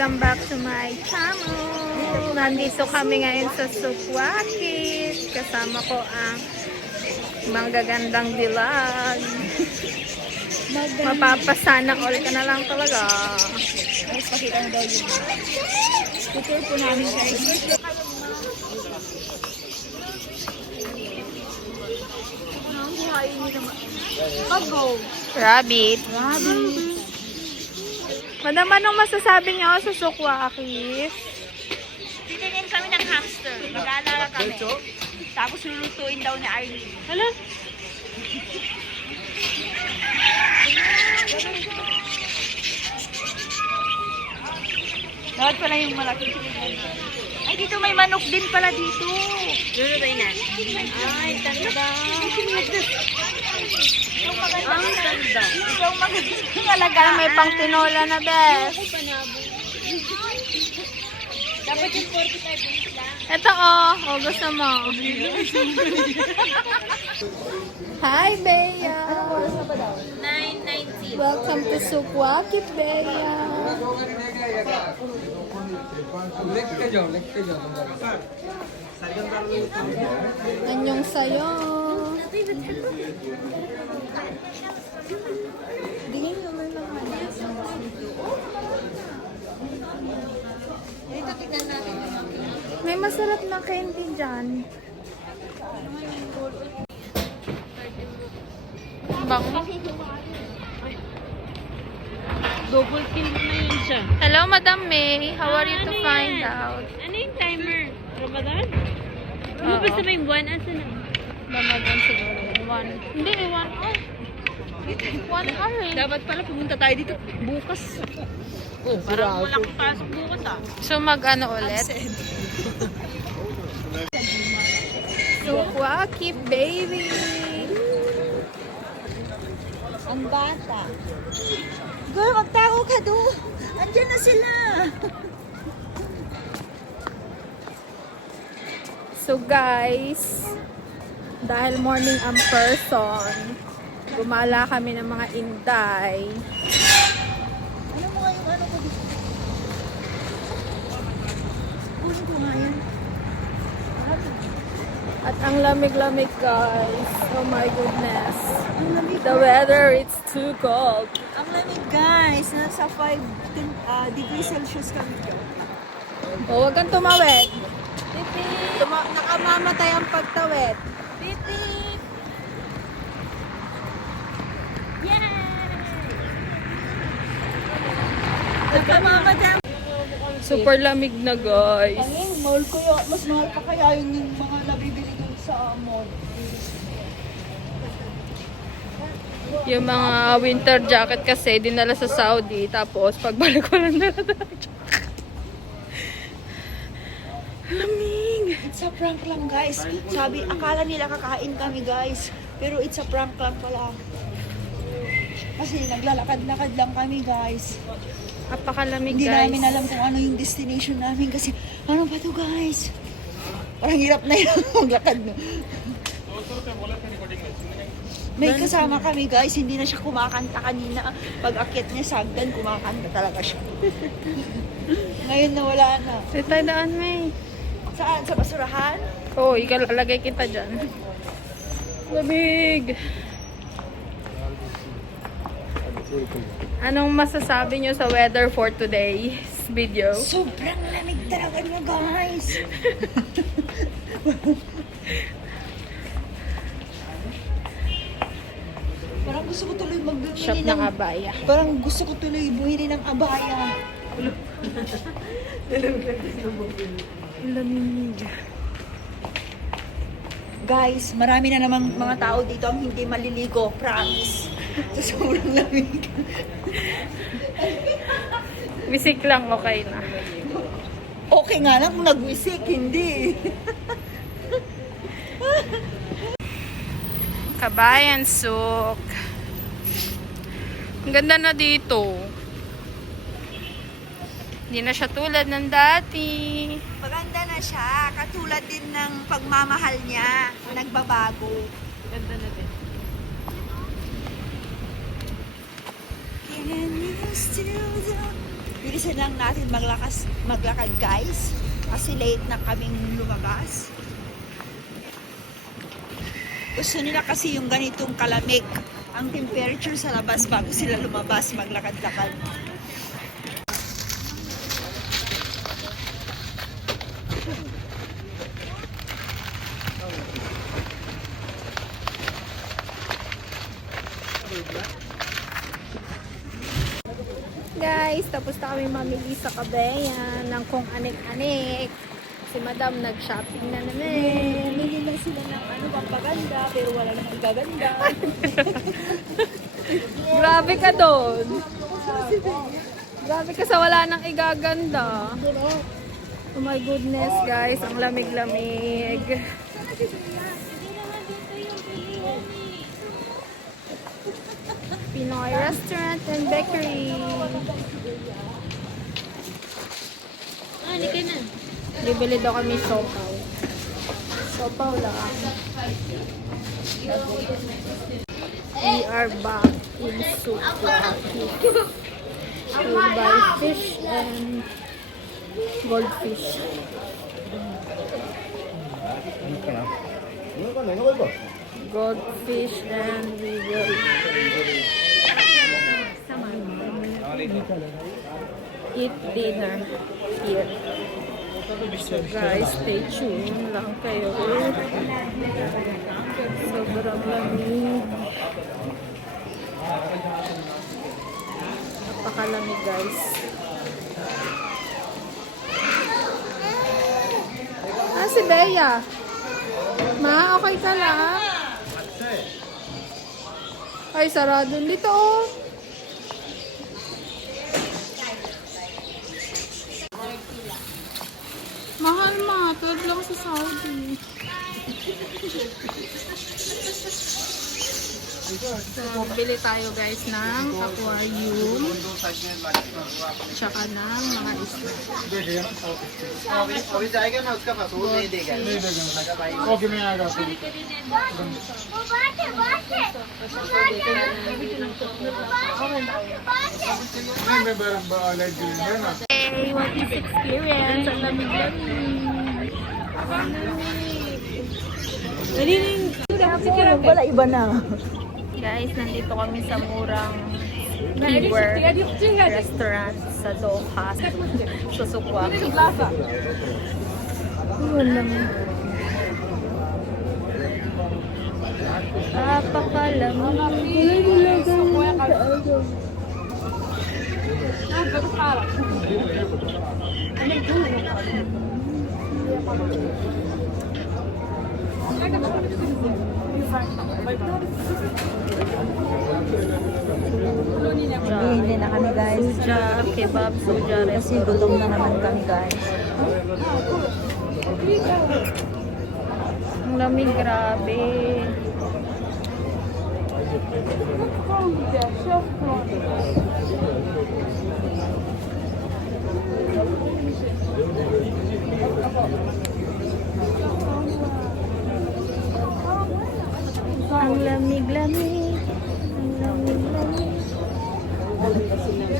Welcome back to my channel. Nandito kami ngayon sa Sukwakit. Kasama ko ang manggagandang dilag. Mapapasana all ka na lang talaga. Ay, pakita mo daw yun. Tutur po namin guys. Ang buhay niyo naman. Pag-go. Rabbit. Rabbit. Madam, anong masasabi niyo sa Sukwakit? Titingin kami ng hamster. Mag-aalala kami. Tapos lulutuin daw ni Arlene. Hala? Lahat pala yung malaking siligan. Ay, dito may manok din pala dito. Lulutuin na. Ay, tanda. Ang tanda. Ikaw magandang alagaan. May pang tinola na, bes. Dapat yung 45 minutes lang. Ito oh. O, gusto mo. Hi, Bea. Anong oras na ba daw? 9:19. Welcome to Sukwakit, Bea. Anyong sayo. Tingin naman lang Dito tignan natin. may masarap na candy dyan. Bango. Double kill na yun siya. Hello, Madam May. How are you to find out? Ano yung timer? Ramadan? Oo. Basta may buwan. Asa na? Ramadan siguro. Hindi, 1 hour. 1 hour eh. Dapat pala pumunta tayo dito bukas. Oh, parang wala kong pasok bukas ah. So, mag-ano ulit? Sukwakit, baby! Ang bata. Girl, magtako ka doon. Andiyan na sila. So, guys, dahil morning ang person, gumala kami ng mga inday. Ano mo nga yung ano ko dito? Kunin ko nga yan. At ang lamig-lamig, guys. Oh my goodness. Ang lamig. The weather, it's too cold. Ang lamig guys. Nasa 5 degrees Celsius kami dyan. Oh, wag kang tumawid. Nakamamatay ang pagtawid. Titi! Yay! Nagkamamadam. Super lamig na, guys. Ayun, mahal ko yun. Mas mahal pa kaya yun yung mga nabibili ko sa mall. Yung mga winter jacket kasi dinala sa Saudi. Tapos pagbalik ko lang dala lamig. It's a prank lang guys. Sabi, akala nila kakain kami guys. Pero it's a prank lang pala. Kasi naglalakad-lakad lang kami guys. Napakalamig, Hindi guys. namin alam kung ano yung destination namin kasi ano ba to guys? Parang hirap na hirap maglakad no. May kasama kami guys, hindi na siya kumakanta kanina. Pag akyat niya sa hagdan, kumakanta talaga siya. Ngayon nawala na. Sita daan, May. Saan? Sa basurahan? Oo, ikalalagay kita dyan. Lamig. Anong masasabi nyo sa weather for today's video? Sobrang lamig talaga niya guys. Parang gusto ko tuloy magbili Shop ng ng abaya. Parang gusto ko tuloy bumili ng abaya. Lamig. Guys, marami na namang mga tao dito ang hindi maliligo, promise. Sa sobrang lamig. Bisik lang, okay na. Okay nga lang kung nagwisik, hindi. Kabayan Suk. Ang ganda na dito. Hindi na siya tulad ng dati. Maganda na siya, katulad din ng pagmamahal niya, nagbabago. Ganda na din. Can you still do bilisan lang natin maglakad guys. Kasi late na kaming lumabas. Gusto nila kasi yung ganitong kalamig ang temperature sa labas bago sila lumabas maglakad-lakad. Guys, tapos na kami mamili sa Kabayan ng kung anik-anik. Si Madam nag-shopping na naman. Bili lang sila ng ano, pampaganda, pero wala namang gaganda. Grabe ka doon. Grabe ka sa wala nang igaganda. Oh my goodness guys, ang lamig-lamig. Pinoy Restaurant and Bakery. Bibili daw kami sopaw. Sopaw lang. We are back in Sukwaki to buy fish and goldfish. Goldfish and we will eat dinner here. So guys, stay tuned lang kayo. Sobrang lamig. Napakalamig guys. Si Bea. Ma, okay ka lang? Ay, sarado dito oh. Mahal ma, 12 lang sa Saudi. So, bili tayo guys ng aquarium. Tsaka ng mga isla. अभी जाएगा ना उसका फसूल नहीं देगा ओके मैं आएगा नहीं मैं लाइट ग्रीन है ना Hey, what is experience? Ang lamig-lamig. Wala iba na. Guys, nandito kami sa murang Keyword restaurant sa Doha, sa Sukwaki. Hindi na kami guys. Suja, kebab, suja, Kasi gutom na naman kami guys. Ang lamig, grabe. Ang lamig-lamig. Ang lamig-lamig.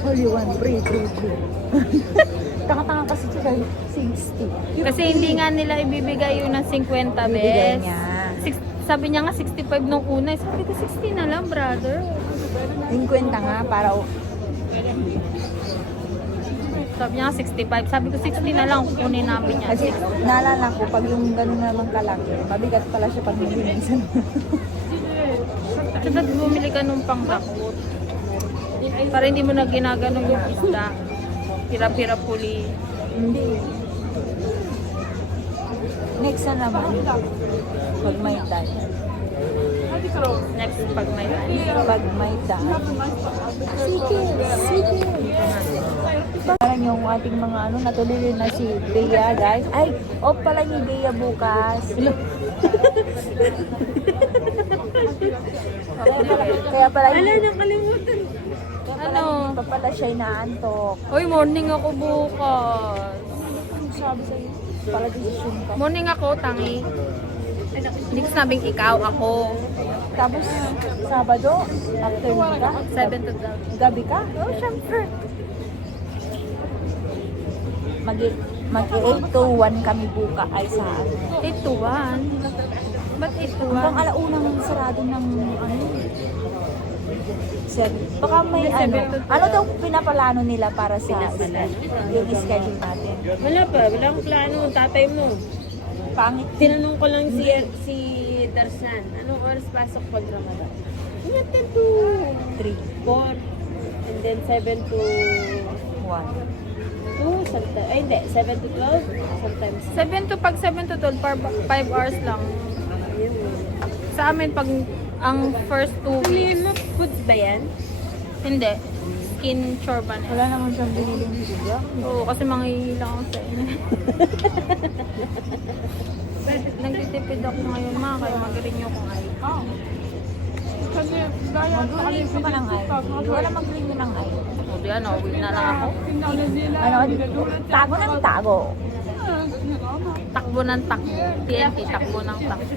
Holy one, free. Taka-taka kasi siya guys, 60. Kasi hindi nga nila ibibigay yun ng 50 Ibibigay bes. niya. Sabi niya nga 65 nung una. Sabi ko 60 na lang, brother. 50 nga para Sabi niya nga 65. Sabi ko 60 na lang kukunin namin niya. kasi naalala ko pag yung ganun naman kalaki, mabigat pala siya pag nilinisan. Dapat bumili ka nung pangrakot. Para hindi mo na ginaganon yung isda. Hirap-hirap huli. Hindi. Next na naman. Pag may time. Next pag may time. Pag may time. Sige. Parang yung ating mga natuloy na si Bea guys. Ay, off pala ni Bea bukas. Kaya pala nakalimutan. Ano? Pa pala siya inaantok. Hoy, morning ako bukas. Sabi sa'yo, para decision ka. Morning ako, tangi. Hindi ko sabing ikaw, ako. Tapos, Sabado, afternoon ka? 7 to 12. Gabi ka? Oh, syempre. mag-8 to 1 kami buka ay sa 8 to 1. Ba't 8 to 1? hanggang alaunang sarado ng ano. Baka may ano. Ano daw pinapalano nila para sa yung schedule natin? Wala pa, walang plano. Tatay mo. Pangit. Tinanong ko lang si Darsan, anong oras pasok pag Ramadan? Mga 10 to 3, 4. And then 7 to 1. 2. Sometimes, ay hindi, 7 to 12. Sometimes. 7 to 12, 5 hours lang. Ayun. Sa amin, pag ang first 2 weeks, Clean foods ba yan? hindi. Skin chore ba na? Wala naman siyang biniling video. Oo, kasi mangihilang ako sa inyo. Nagtitipid ako ngayon mga kaya mag-renew ko ngayon. Mag-renew ka ng ID. Wala mag-renew ng ID. O di ano, uwi na lang ako. Ano, tago ng tago. Takbo ng takbo. TNT, takbo ng takbo.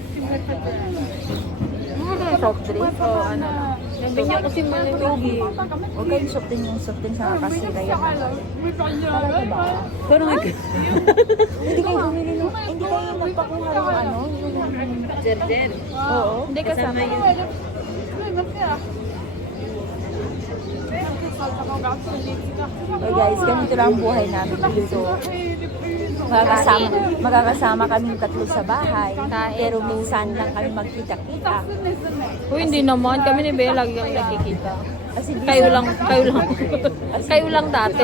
Soft drink o ano lang. Sabi niya kasi malamig eh. Huwag kayong soft drink sa kasira yan. Para diba? Pero Hindi kayo bumili ng, hindi kayo nagpakuha ng ano, yung Jerder. oo. Hindi kasama Kasama yun. yun. So guys, ganito lang ang buhay namin dito. Magkakasama kaming tatlo sa bahay, pero minsan lang kami magkita-kita. Uy, hindi naman. Kami ni Bea lagi kami nakikita. Kasi Kayo lang. Kayo lang dati.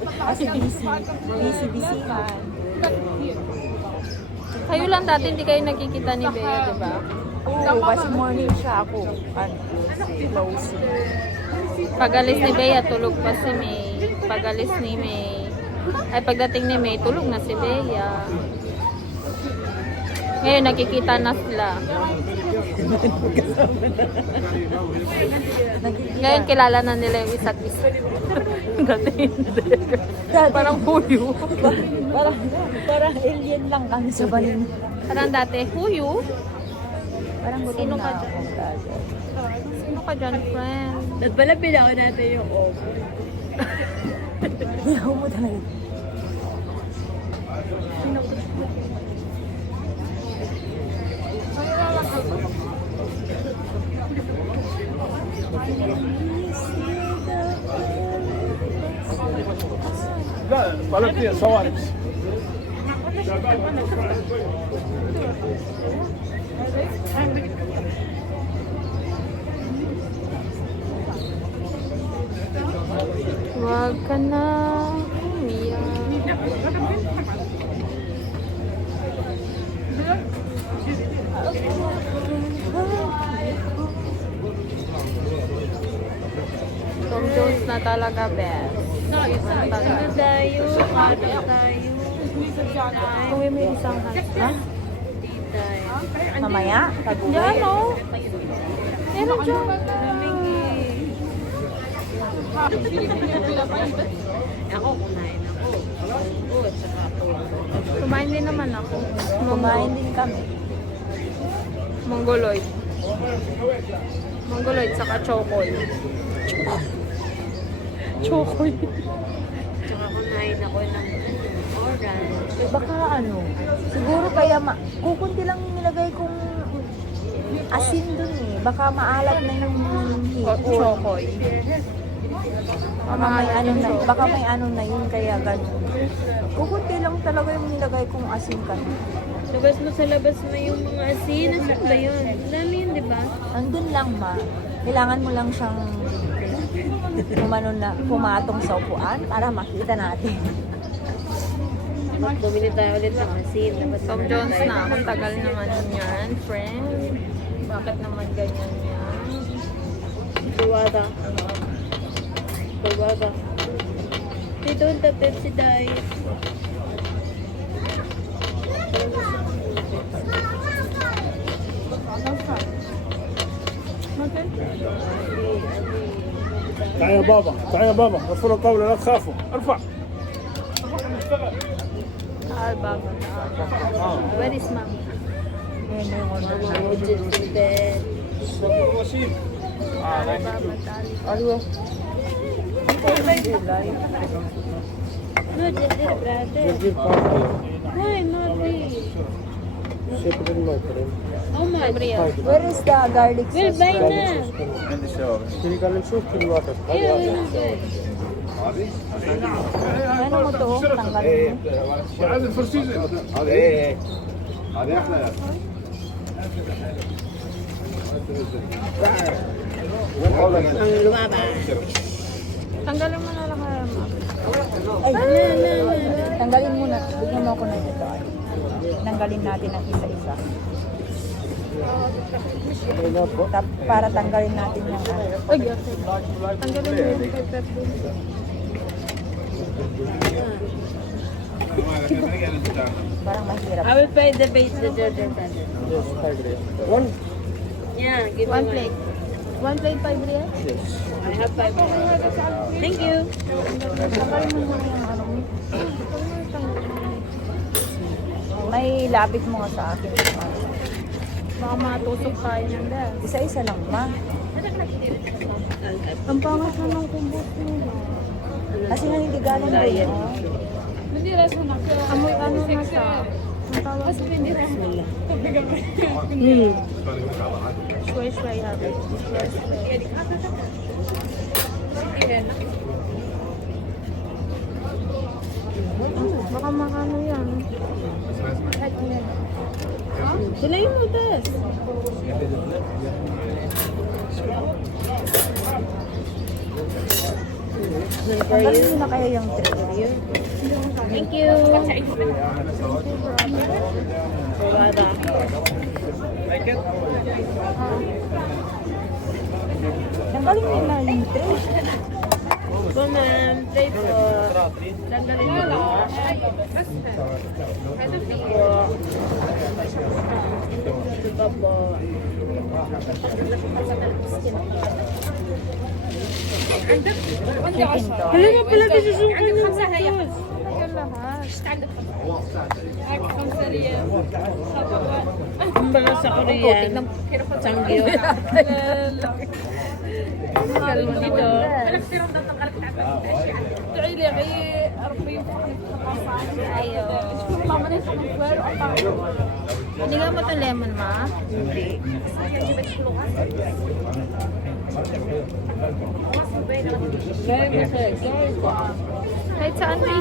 Kasi busy-busyhan. Kayo lang dati, hindi kayo nakikita ni Bea, di ba? Oo, kasi morning siya ako. Ano, close. Pag-alis ni Bea, tulog pa si May. Pag-alis ni May, ay pagdating ni May, tulog na si Bea. Ngayon, nakikita na sila. Ngayon, kilala na nila yung isa't isa. Dati hindi. Parang huyo. Parang alien lang kami sa balin. Parang dati, huyo? Parang gutom Sino na ka ako. Sino ka dyan, friend? At pala pinako natin yung off. Ayaw mo talaga. لا طلبت لي صواريخ Huwag ka na umiyak. Tom Jones na talaga, best. Ano tayo? Ano tayo? Uwi mo yung isang hat. Ha? Mamaya, pag-uwi. Diyan, no? Meron dyan. Ako, kumain ako. Oo, at saka ako. Kumain din naman ako. Kumain din kami. Mongoloid. Mongoloid, saka chokoy. Chokoy. Saka kumain ako ng orange. Baka ano, siguro kaya kukunti lang nilagay kong asin dun eh. Baka maalat na yung hipon. Chokoy. Baka may ano na yun, kaya ganun. Kukunti lang talaga yung nilagay kong asin kanina. Labas mo sa labas mo yung mga asin. Nasaan ba yun? Dami yun, di ba? Andun lang ma. Kailangan mo lang siyang pumatong sa upuan para makita natin. Bumili tayo ulit ng asin. Dapat Tom Jones na ako. Tagal naman yan, friend. Bakit naman ganyan yan? Tuwada. Tuwada. Dito ang tapit si Diet. تعال يا بابا تعال يا بابا غفور القول لا تخافوا ارفع Albaba na. Where is mommy? وسيم Albaba tali. Ano? Ito yung gulay. No, just the brother. Why not this? How much? Where is the garlic We'll sauce? buy na. Yeah, we'll buy. Ano mo to? Tanggalin mo. هذا احلى يا Ang lumaba. Tanggalin mo na lang kaya, ma. Ay, tanggalin mo na. Bigyan mo ako na ito. Tanggalin natin ang isa-isa. Para tanggalin natin yung ano. Ay, tanggalin mo yung pepper dun. Parang mahirap. I will pay the base the Jordan brother. Yeah, give me One one. plate. One plate, 5 real? I have 5. Thank you. Tanggalin mo na yung ano mo. May lapit mo nga sa akin. Baka matusok tayo ng dahil. Isa-isa lang, ma. Ang pangas na ng kumbos mo. Kasi nga hindi galing ba yun? Amoy ano na siya. Ang tawag ko. Shway-shway habi. Shway-shway. Baka makano yan. Sinayin mo, Tess. Tanggalin mo na kaya yung tray. Thank you. Wala. Tanggalin mo na yung tray. Po, ma'am. Pray po. Tanggalin mo po. Ito po. Chicken to. Hala nga pala, bisusukan yung sauce. Ang baga sa Korean. Changgyo. Tanggal mo Dito. Hindi nga mo ito lemon, ma? Hindi. Very masarap. Sorry po. Kahit saan na.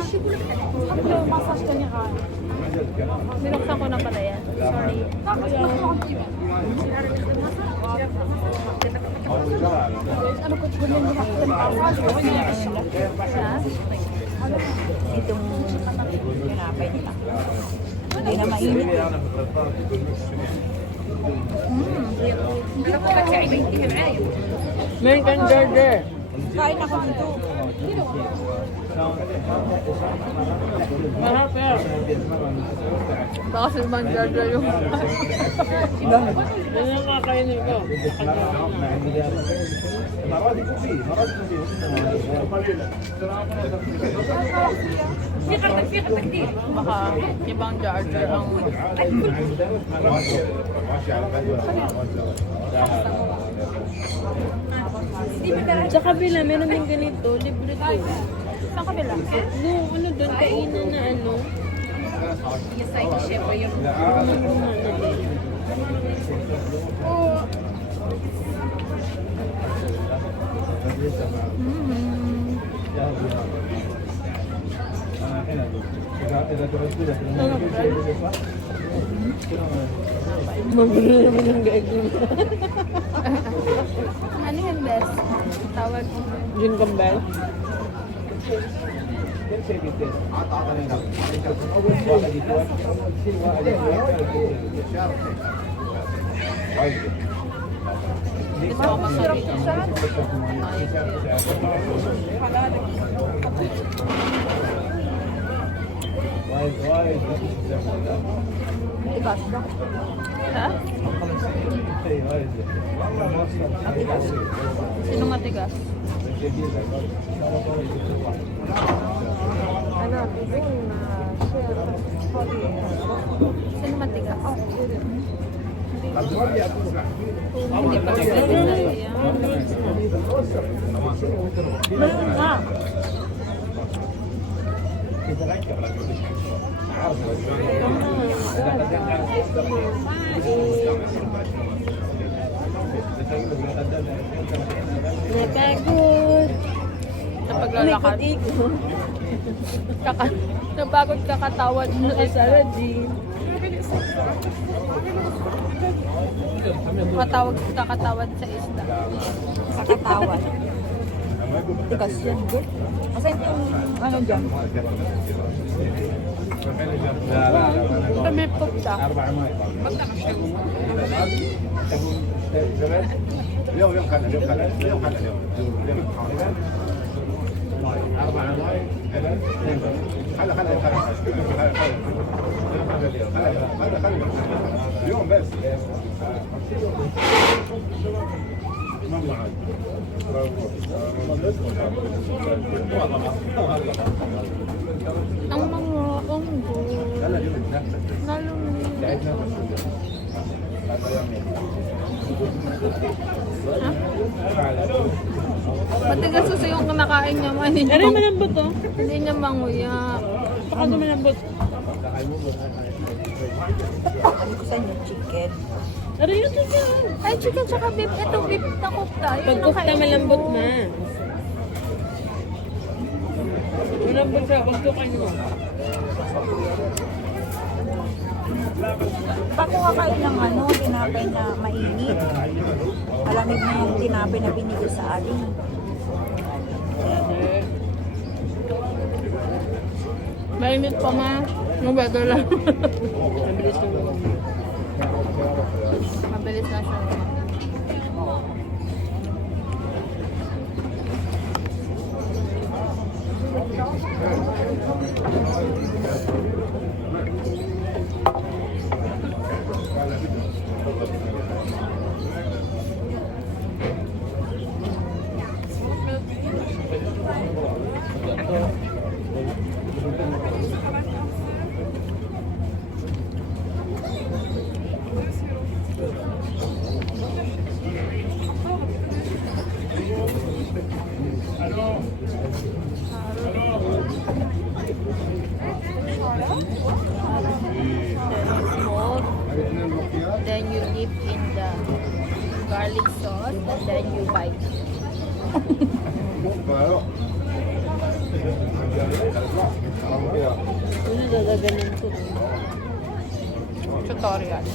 Binuksan ko na pala yan. Sorry. Itong pinapay nila. Hindi na mainit. Meron kang order. Kain ako dito. Mahal ka. Baka si Manjaja yung... Ano ang kakainin ko? Baka ibang Jarjar ang... Sa kabila, meron din ganito. Libre to. Saan kabila? No, ano doon? Kainan na ano? Mabili naman yung gaigin. Ano yung best? Tawag ko. Jun Campbell. Masarap siya. Tigas ba? Ha? Sino matigas? Ano, bibig na Sino matigas? Hindi pa Meron nga. Napagod. Napaglalakad. Umikot-ikot. Napagod kakatawad mo sa Saladin. kakatawad sa isda. Kakatawad. Tigas yan, good. Asan yung ano dyan? Kami pupta. اليوم يوم خلنا اليوم خلنا اليوم خلنا اليوم أربعة خلنا اليوم بس ما عاد Ang mga unggo. Matigas kasi yung kinakain niya. Hindi Pero niya, malambot to. hindi niya manguya. Baka malambot. Saan yung chicken? Pero yun chicken. Ay, chicken tsaka beef. Itong beef na kufta. Yun Pag ang kufta kainin malambot mo. na. Malambot siya. Gusto kayo mo. Paano kakain ng ano, tinapay na mainit? Malamig na yung tinapay na binili sa atin. Mainit pa ma. Yung weather lang. Mabilis na mo. Mabilis na siya. Then you dip in the garlic sauce and then you bite. Ano gagaganan ko? Tutorial.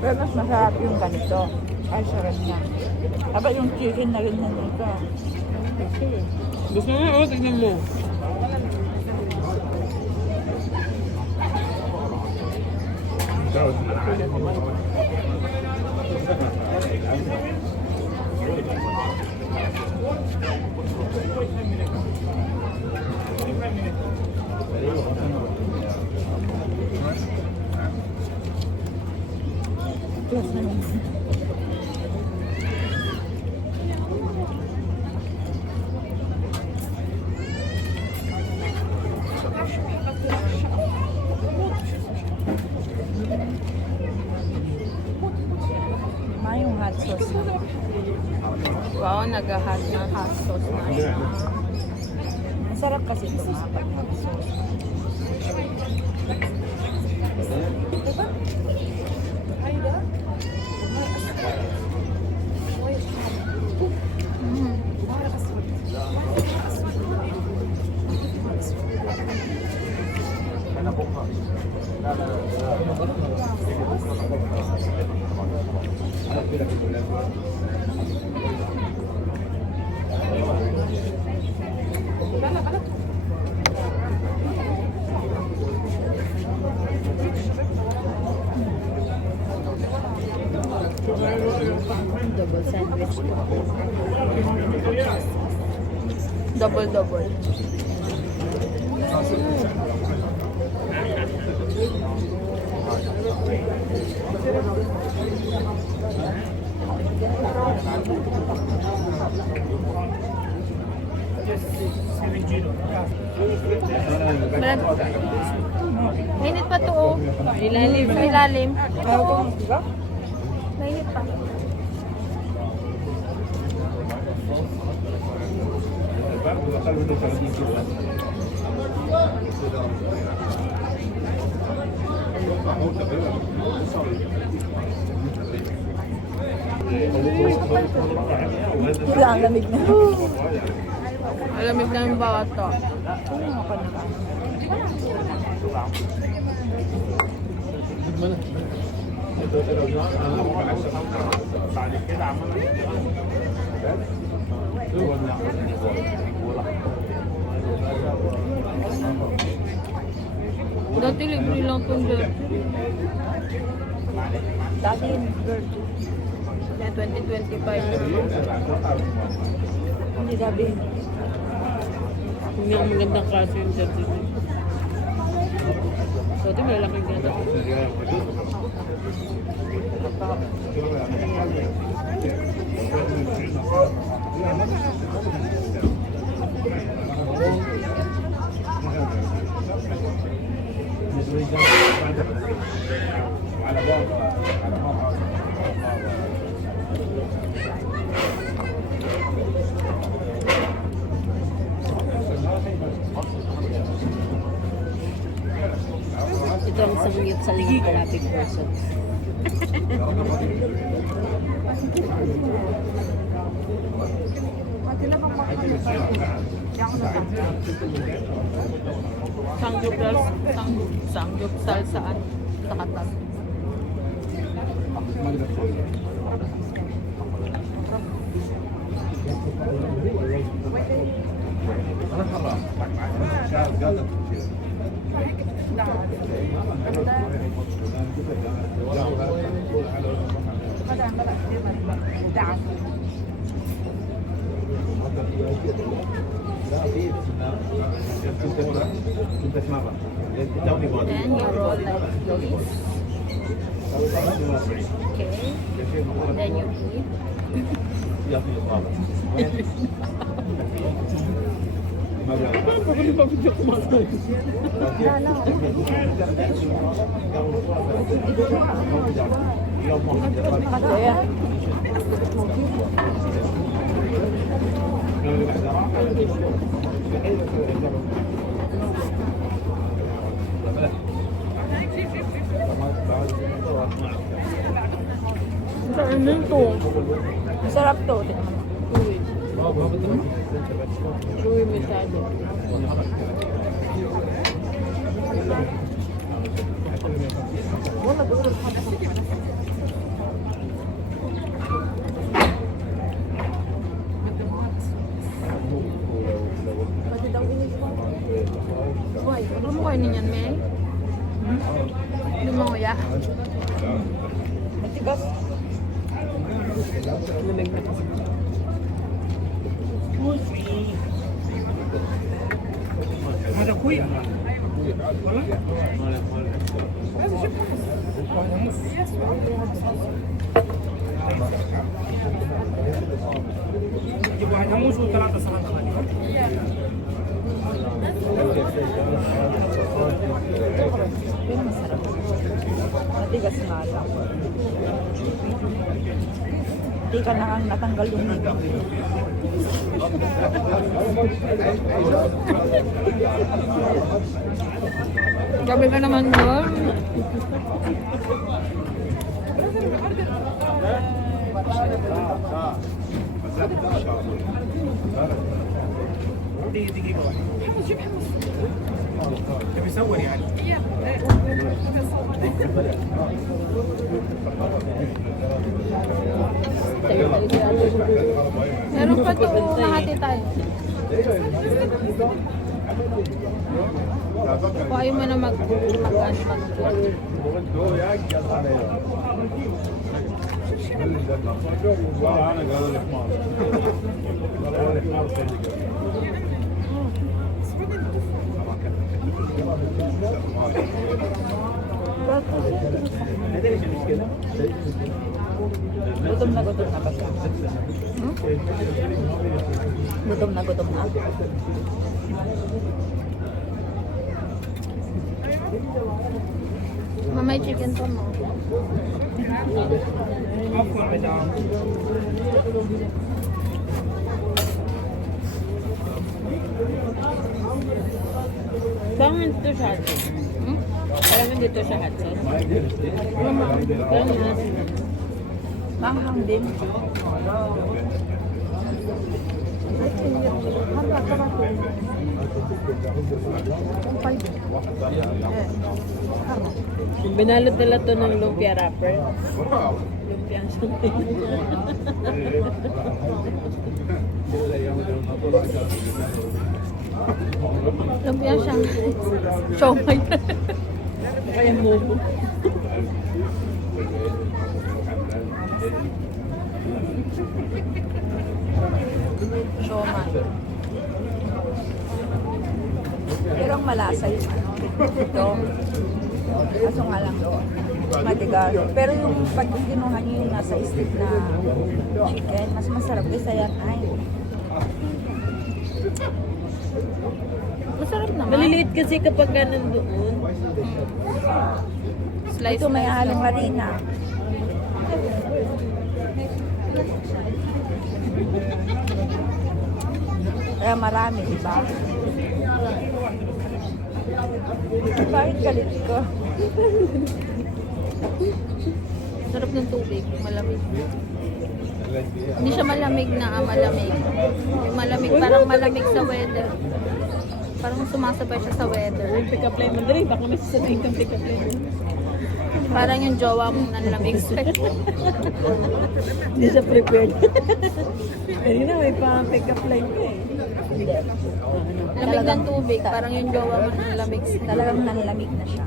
Pero mas masarap yung ganito. Ay, sarap niya. Aba yung chicken na rin nito. Gusto mo? Oo, tignan mo. Plus na yun. Yung hot sauce na. Wow, nag-hot na hot sauce na siya. Masarap kasi ito mga pag hot sauce. Diba? Double sandwich. Double. Mainit pa to oh. Ilalim. Sa ilalim. Diba? Mainit pa. Wala, ang lamig na. Alamig na yung bata. Dati libre lang itong dati. Dati yun, girl. Kaya 2025. Hindi gabi. Hindi ang magandang klase yung dati. So, ito malalaking ganda. Ito ang sangyup sa mga kalapit person. Sanggupsal saan? Sa katas. Then you roll like this. Okay. Then you eat. Kaya. Ano ito? Masarap to. Chewy masyado. Uy, ano mo kayo ninyan, May? Lumanguya? Matigas. Lamig na kasi. Matigas na lang. Hindi ka na ang natanggal yung nito. Gabi ka naman doon. Meron pa to, mahati tayo. Kung ayaw mo na mag Gutom na ba siya? Gutom na. Mamay chicken to mo. dito siya hot sauce. Alam mo dito siya hot sauce. Parang maasim. Manghang din. Binalot nila to ng lumpia wrapper. Lumpia ang something. Lumpia siya. Siomay. Kaya mubo. Siomay. Pero ang malasa yung ano, ito. Kaso nga lang doon. Matigas. Pero yung pag kinuha niyo yung nasa stick na chicken, mas masarap kaysa yan. Ay, Masarap naman. Maliliit kasi kapag ganun doon. Slice ito may halong harina. Kaya marami, di ba? Bakit galit ko? Sarap ng tubig. Malamig. Hindi siya malamig na malamig. Yung malamig, parang malamig sa weather. Parang sumasabay siya sa weather. Yung pick-up line mo. Dali, baka may sasabihin kang pick-up line mo. Parang yung jowa mong nanlamig sa Hindi siya prepared. Kanina may pa-pick-up line mo eh. lamig ng tubig. Parang yung jowa mo nanlamig sa Talagang nanlamig na siya.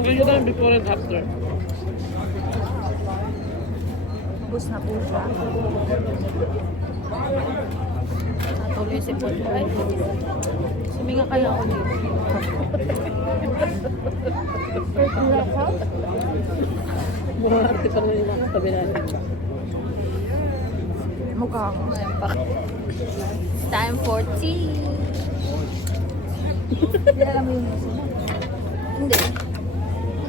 Maganda ba yung before and after? Bus na po siya. Natuloy si Paul. Ay, suminga ka lang ulit. Mga arte pa naman yung mga katabi natin. Mukha ko. Time for tea. Hindi alam mo yung musunod. Hindi.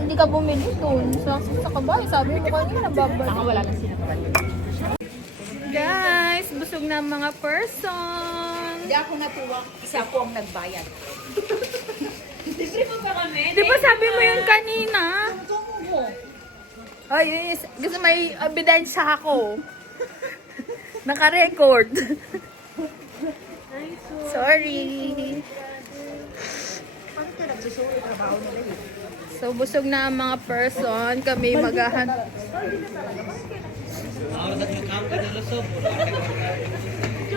Hindi ka bumili doon. Sa kabay. Sabi mo kanina, babalik. Saka wala nang sinaktan. Guys, busog na ang mga person. Hindi ako natuwa. Isa ako ang nagbayad. Di ba sabi mo yun kanina? Ay, gusto may ebidensya ako. Naka-record. Sorry. So, busog na ang mga person. Kami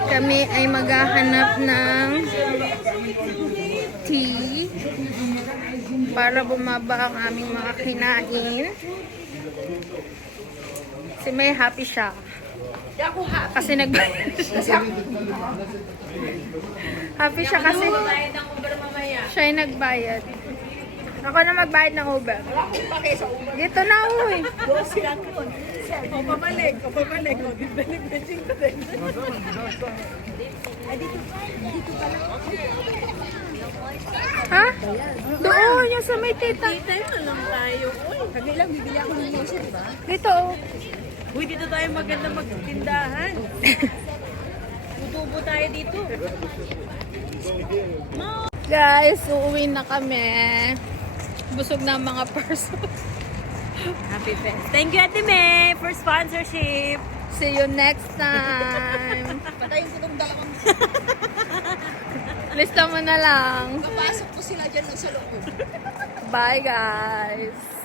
Kami ay maghahanap ng tea para bumaba ang aming mga kinain. Kasi may happy siya. Kasi happy siya kasi siya ay nagbayad. Ako na magbayad ng Uber. Dito na, uy. Pabalik. Ha? Doon, yung sa may tita. Tayo lang tayo. Uy, Kagilang, bibili ako ng motion, ba? Dito, oh. uy, dito tayo maganda magtindahan. Tutubo tayo dito. Guys, uuwi na kami. Busog na ang mga person. Happy Fest. Thank you, Ate May, for sponsorship. See you next time. Patayin ko itong dalawang. Lista mo na lang. Papasok ko sila dyan sa loob. Bye, guys.